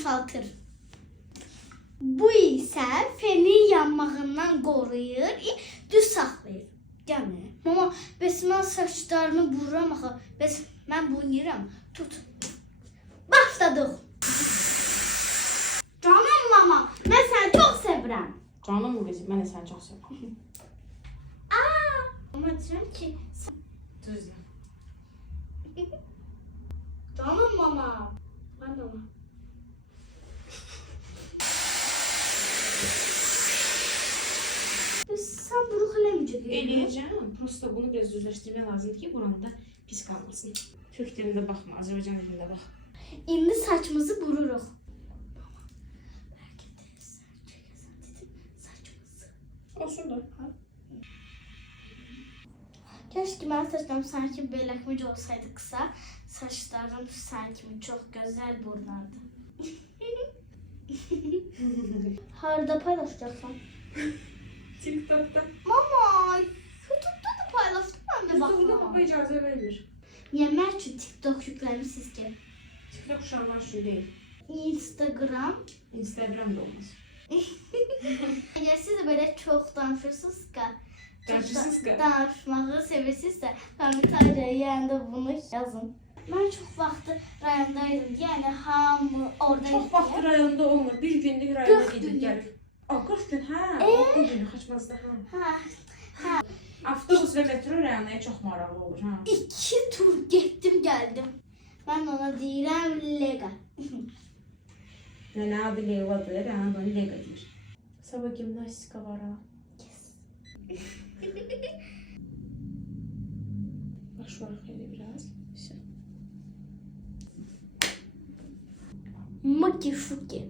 yumşaltır. Bu isə fenin yanmağından qoruyur, düz saxlayır. Yəni, mama, bəs mən saçlarımı vururam axı. Bəs mən bunu yeyirəm. Tut. Başladıq. Canım mama, mən səni çox sevirəm. Canım qızım, mən də səni çox sevirəm. Amma deyirəm ki, Düzdür. canım mama. Mən də ona. Sen bunu eləməyəcək. Eləyəcəm. Prosta bunu biraz düzləşdirmək lazımdır ki, buranda pis qalmasın. Türk dilində baxma, Azərbaycan dilində bax. İndi saçımızı vururuq. Bəlkə də saçımızı. Olsun da. Keşke mən saçlarım sanki beləkmic olsaydı qısa, saçlarım sanki çox gözəl vurlardı. Harada paylaşacaqsan? TikTok'da. Mama, YouTube'da da paylaşdım ben de YouTube'da bakmam. baba icazə verilir. Yemək üçün TikTok yükləmişsiniz ki? TikTok uşaqlar üçün deyil. Instagram. Instagram da olmaz. Əgər siz də belə çox danışırsınızsa, Danışırsınızsa? danışmağı sevirsinizsə, kommentariyaya yəni bunu yazın. Mən çox vaxtı rayondaydım, yəni hamı oradaydı. Çox vaxt rayonda olmur. Bir günlük rayona 40 gedib günlük. gəlir. 40 gün, hə? O günü Xaçmazda, hə? Hə, Avtobus və metro rayonaya çox maraqlı olur, hə? 2 tur getdim gəldim. Mən ona deyirəm lega. Nənə adı Leyladır, hə? Bunu Lega deyir. Sabah gimnastika var, ha? Başlarıq elə biraz. Maki şuki.